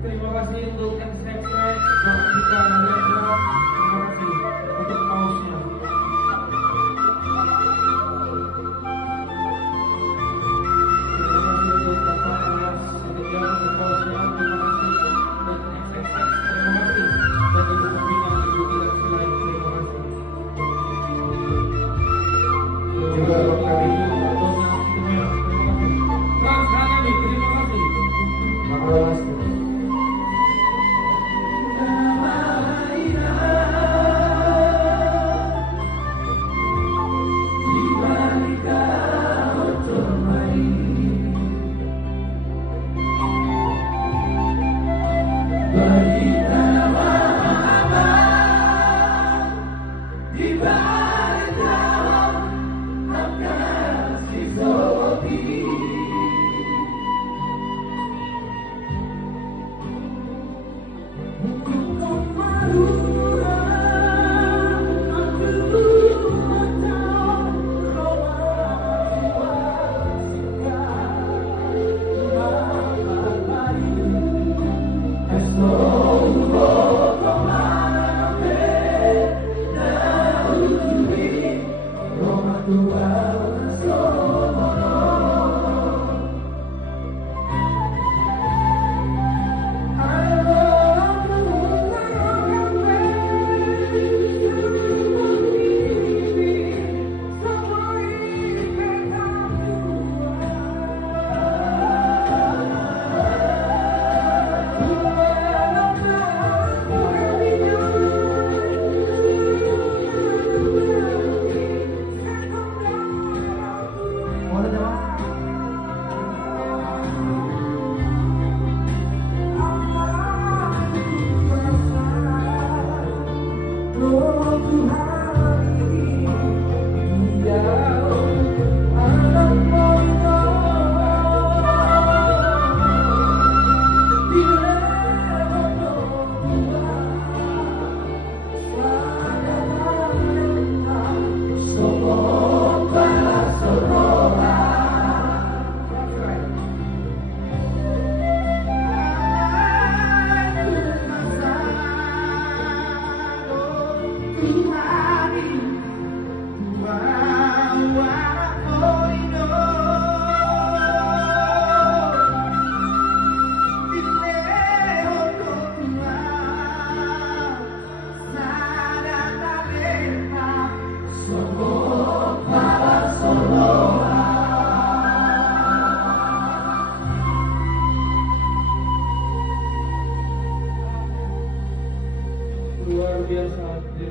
Terima kasih untuk yang subscribe, Bapak Dika Hendra. Terima kasih untuk pausnya. Terima kasih untuk Bapak Ilyas Setia untuk pausnya. Terima kasih dan XXX. Terima kasih dan Ibu Pembina yang juga selain terima kasih. Juga Bapak Ibu Dona Sumer. Terima kasih. Bang Hanami, terima kasih. Terima kasih. Luar biasa di